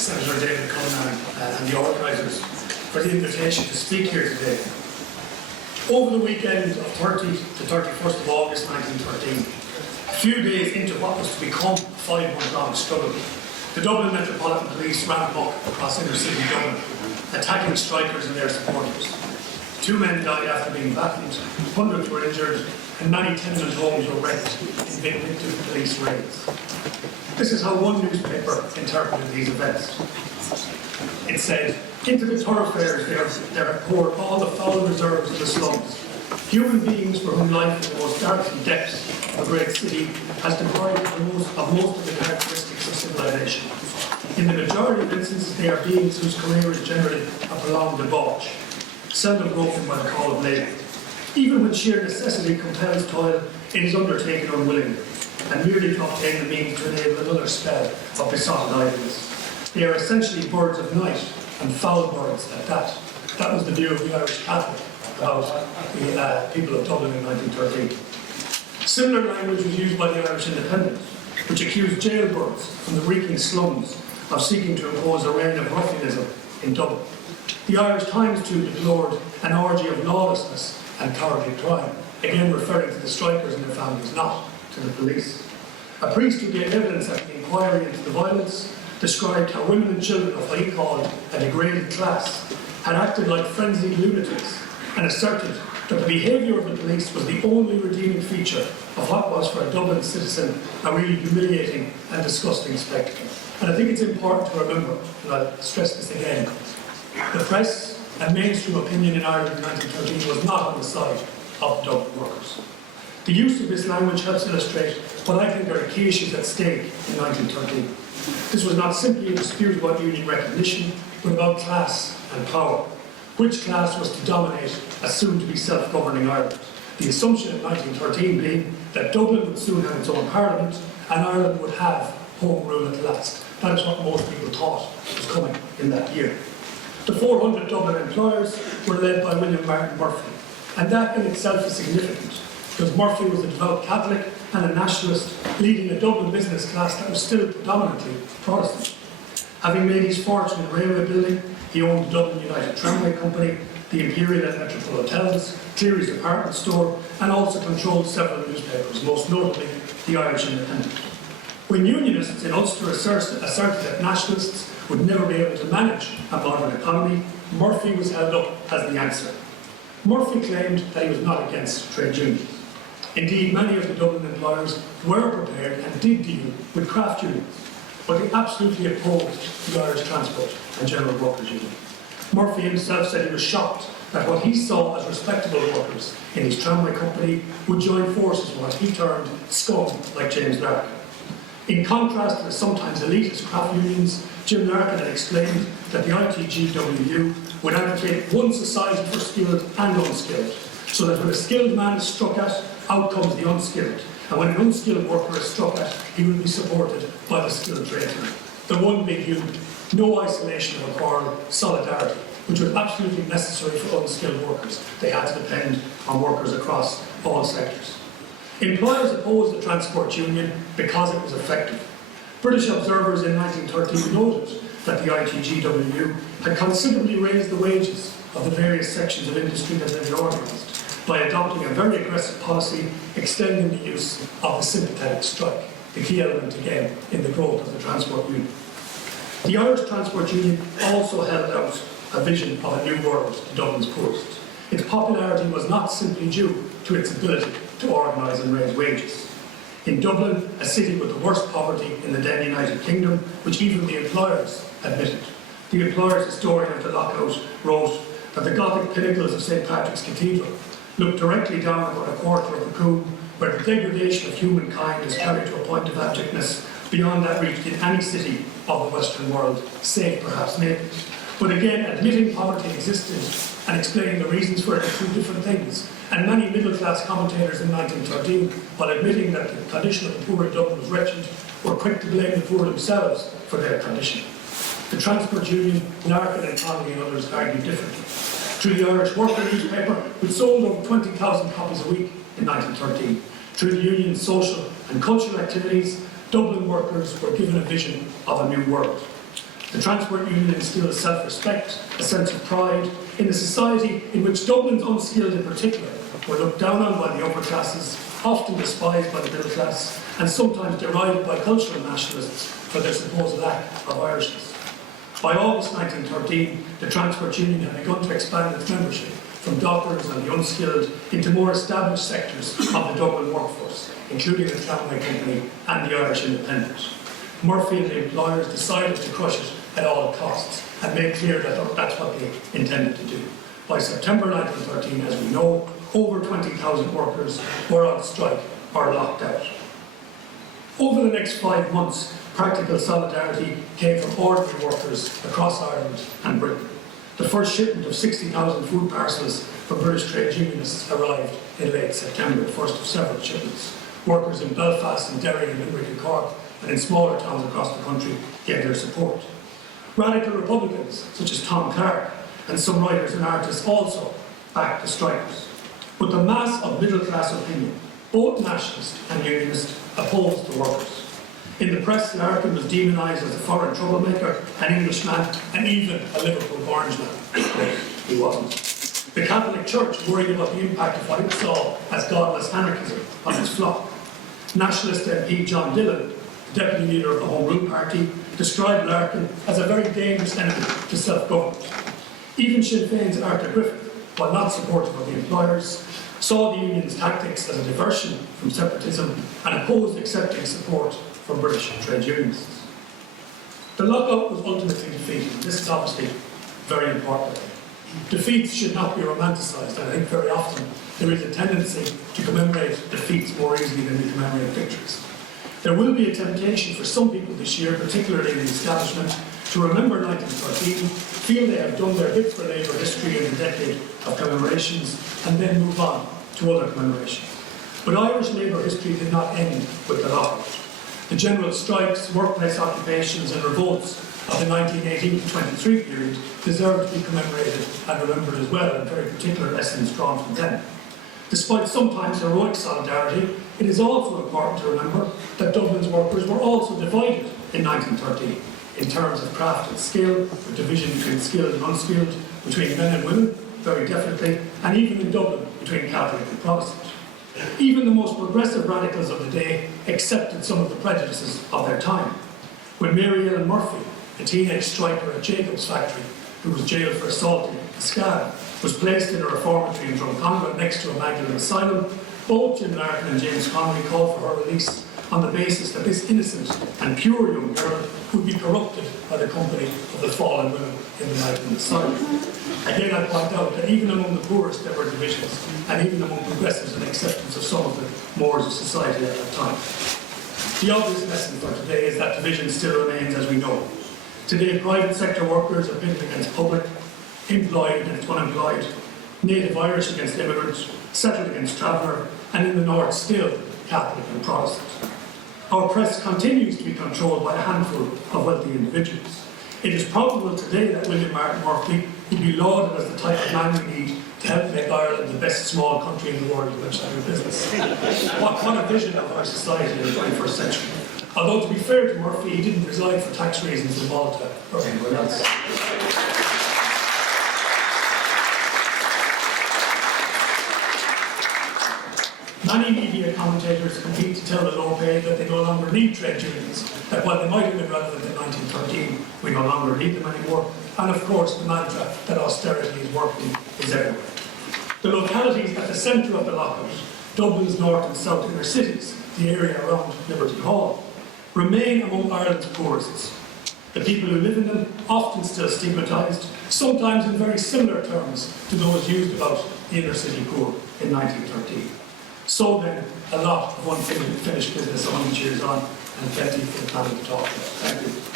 Senator David Cullinan and the organisers for the invitation to speak here today. Over the weekend of 30 to 31st of August 1913, a few days into what was to become a 5-month-long struggle, the Dublin Metropolitan Police ran amok across inner city Dublin, attacking strikers and their supporters. 2 men died after being battened, hundreds were injured, and many tenement homes were wrecked in vindictive police raids. This is how one newspaper interpreted these events. It said, "Into the thoroughfares there have poured all the foul reserves of the slums. Human beings for whom life in the most darksome depths of a great city has deprived of most of the characteristics of civilization. In the majority of instances, they are beings whose career is generally a prolonged debauch, seldom broken by the call of labour. Even when sheer necessity compels toil, it is undertaken unwillingly, and merely to obtain the means to enable another spell of besotted idleness. They are essentially birds of night, and foul birds at that." That was the view of the Irish Catholic about the people of Dublin in 1913. Similar language was used by the Irish Independent, which accused jailbirds from the reeking slums of seeking to impose a reign of ruffianism in Dublin. The Irish Times too deplored an orgy of lawlessness and cowardly crime, again referring to the strikers and their families, not to the police. A priest who gave evidence at the inquiry into the violence described how women and children of what he called a degraded class had acted like frenzied lunatics, and asserted that the behaviour of the police was the only redeeming feature of what was for a Dublin citizen a really humiliating and disgusting spectacle. And I think it's important to remember, and I'll stress this again, the press and mainstream opinion in Ireland in 1913 was not on the side of the Dublin workers. The use of this language helps illustrate what I think are the key issues at stake in 1913. This was not simply a dispute about union recognition, but about class and power. Which class was to dominate a soon-to-be self-governing Ireland? The assumption in 1913 being that Dublin would soon have its own parliament and Ireland would have home rule at last. That is what most people thought was coming in that year. The 400 Dublin employers were led by William Martin Murphy, and that in itself is significant, because Murphy was a devout Catholic and a nationalist, leading a Dublin business class that was still predominantly Protestant. Having made his fortune in railway building, he owned the Dublin United Tramway Company, the Imperial and Metropole Hotels, Cleary's department store, and also controlled several newspapers, most notably the Irish Independent. When unionists in Ulster asserted that nationalists would never be able to manage a modern economy, Murphy was held up as the answer. Murphy claimed that he was not against trade unions. Indeed, many of the Dublin employers were prepared and did deal with craft unions, but they absolutely opposed the Irish Transport and General Workers Union. Murphy himself said he was shocked that what he saw as respectable workers in his tramway company would join forces with what he termed scum like James Larkin. In contrast to the sometimes elitist craft unions, Jim Larkin had explained that the ITGWU would advocate one society for skilled and unskilled, so that when a skilled man is struck at, out comes the unskilled, and when an unskilled worker is struck at, he will be supported by the skilled tradesman. The one big unit, no isolation of a quarrel, solidarity, which was absolutely necessary for unskilled workers. They had to depend on workers across all sectors. Employers opposed the Transport Union because it was effective. British observers in 1913 noted that the ITGWU had considerably raised the wages of the various sections of industry that they were organised by adopting a very aggressive policy extending the use of the sympathetic strike, the key element again in the growth of the Transport Union. The Irish Transport Union also held out a vision of a new world to Dublin's poorest. Its popularity was not simply due to its ability to organise and raise wages. In Dublin, a city with the worst poverty in the then United Kingdom, which even the employers admitted, the employers' historian of the Lockout wrote that the Gothic pinnacles of St. Patrick's Cathedral look directly down upon a quarter of the Coombe, where the degradation of humankind is carried to a point of abjectness beyond that reached in any city of the Western world, save perhaps Naples. But again, admitting poverty existed and explaining the reasons for it are two different things. And many middle-class commentators in 1913, while admitting that the condition of the poor in Dublin was wretched, were quick to blame the poor themselves for their condition. The Transport Union, Larkin and Connolly and others argued differently. Through the Irish Worker newspaper, which sold over 20,000 copies a week in 1913, through the union's social and cultural activities, Dublin workers were given a vision of a new world. The Transport Union instills self-respect, a sense of pride, in a society in which Dublin's unskilled in particular were looked down on by the upper classes, often despised by the middle class, and sometimes derided by cultural nationalists for their supposed lack of Irishness. By August 1913, the Transport Union had begun to expand its membership from dockers and the unskilled into more established sectors of the Dublin workforce, including the Tramway Company and the Irish Independent. Murphy and the employers decided to crush it at all costs and made clear that that's what they intended to do. By September 1913, as we know, over 20,000 workers were on strike or locked out. Over the next 5 months, practical solidarity came from ordinary workers across Ireland and Britain. The first shipment of 60,000 food parcels from British trade unionists arrived in late September, the first of several shipments. Workers in Belfast and Derry and Limerick and Cork and in smaller towns across the country gave their support. Radical Republicans, such as Tom Clark, and some writers and artists also backed the strikers. But the mass of middle-class opinion, both nationalist and unionist, opposed the workers. In the press, Larkin was demonised as a foreign troublemaker, an Englishman, and even a Liverpool Orangeman. He wasn't. The Catholic Church worried about the impact of what it saw as godless anarchism on its flock. Nationalist MP John Dillon, the deputy leader of the Home Rule Party, described Larkin as a very dangerous enemy to self-government. Even Sinn Féin's Arthur Griffith, while not supportive of the employers, saw the union's tactics as a diversion from separatism and opposed accepting support from British trade unionists. The lockout was ultimately defeated. This is obviously very important. Defeats should not be romanticised, and I think very often there is a tendency to commemorate defeats more easily than we commemorate victories. There will be a temptation for some people this year, particularly in the establishment, to remember 1913, feel they have done their bit for Labour history in a decade of commemorations, and then move on to other commemorations. But Irish Labour history did not end with the lockout. The general strikes, workplace occupations and revolts of the 1918-23 period deserve to be commemorated and remembered as well, and very particular lessons drawn from them. Despite sometimes heroic solidarity, it is also important to remember that Dublin's workers were also divided in 1913 in terms of craft and skill, the division between skilled and unskilled, between men and women, very definitely, and even in Dublin, between Catholic and Protestant. Even the most progressive radicals of the day accepted some of the prejudices of their time. When Mary Ellen Murphy, a teenage striker at Jacob's factory, who was jailed for assaulting a scab, was placed in a reformatory in Drumcondra next to a Magdalen asylum, both Jim Larkin and James Connery called for her release on the basis that this innocent and pure young girl would be corrupted by the company of the fallen women in the Magdalen asylum. Again, I point out that even among the poorest there were divisions, and even among progressives an acceptance of some of the mores of society at that time. The obvious lesson for today is that division still remains as we know. Today, private sector workers are pitted against public, employed against unemployed, native Irish against immigrants, settled against traveller, and in the north still, Catholic and Protestant. Our press continues to be controlled by a handful of wealthy individuals. It is probable today that William Martin Murphy would be lauded as the type of man we need to help make Ireland the best small country in the world in which to do business. What a vision of our society in the 21st century. Although, to be fair to Murphy, he didn't resign for tax reasons in Malta or anywhere else. Many media commentators compete to tell the low paid that they no longer need trade unions, that while they might have been relevant in 1913, we no longer need them anymore, and of course the mantra that austerity is working is everywhere. The localities at the centre of the lockout, Dublin's north and south inner cities, the area around Liberty Hall, remain among Ireland's poorest. The people who live in them, often still stigmatised, sometimes in very similar terms to those used about the inner city poor in 1913. So then, a lot of unfinished business 100 years on, and plenty for the planet to talk about. Thank you.